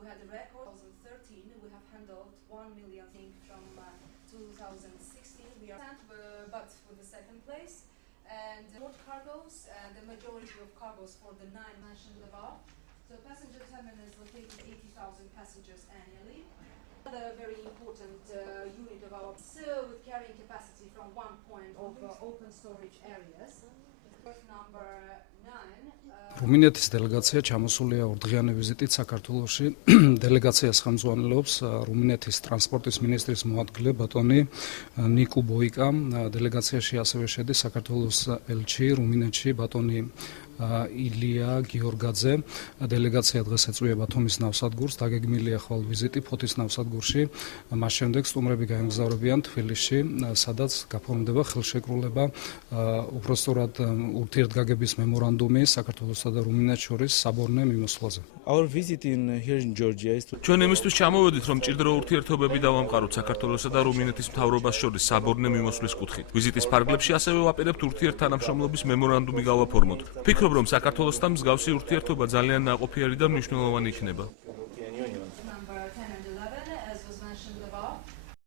We had a record 2013. We have handled 1 million things from 2016. We are but for the second place. And port cargoes, the majority of cargoes for the 9 mentioned above. So passenger terminals located 80,000 passengers annually. Another very important unit of our with carrying capacity from 1 point of open storage areas. Number 9. რუმინეთის დელეგაცია ჩამოსულია ორდღიანი ვიზიტით საქართველოში. დელეგაციას ხელმძღვანელობს რუმინეთის ტრანსპორტის მინისტრის მოადგილე ბატონი ნიკუ ბოიკა. დელეგაციაში ასევე შედის საქართველოს ელჩი რუმინეთში ბატონი ილია გიორგაძე. დელეგაცია დღეს ეწვია ბათუმის ნავსადგურს, დაგეგმილია ხვალ ვიზიტი ფოთის ნავსადგურში. მას შემდეგ სტუმრები გაემგზავრებიან თბილისში, სადაც გაფორმდება ხელშეკრულება, უпростоრად ურთიერთგაგების მემორანდუმი საქართველოსა და რუმინეთს შორის საბორნე მიმოსვლაზე. Our visit here in Georgia is to ჩვენ იმისთვის ჩამოვედით, რომ ჭირდება ურთიერთობები დავამყაროთ საქართველოსა და რუმინეთის მთავრობას შორის საბორნე მიმოსვლის კუთხით. ვიზიტის ფარგლებში ასევე ვაპირებთ ურთიერთთანამშრომლობის მემორანდუმი გავაფორმოთ. ვფიქრობ, რომ საქართველოსთან მსგავსი ურთიერთობა ძალიან ნაყოფიერი და მნიშვნელოვანი იქნება.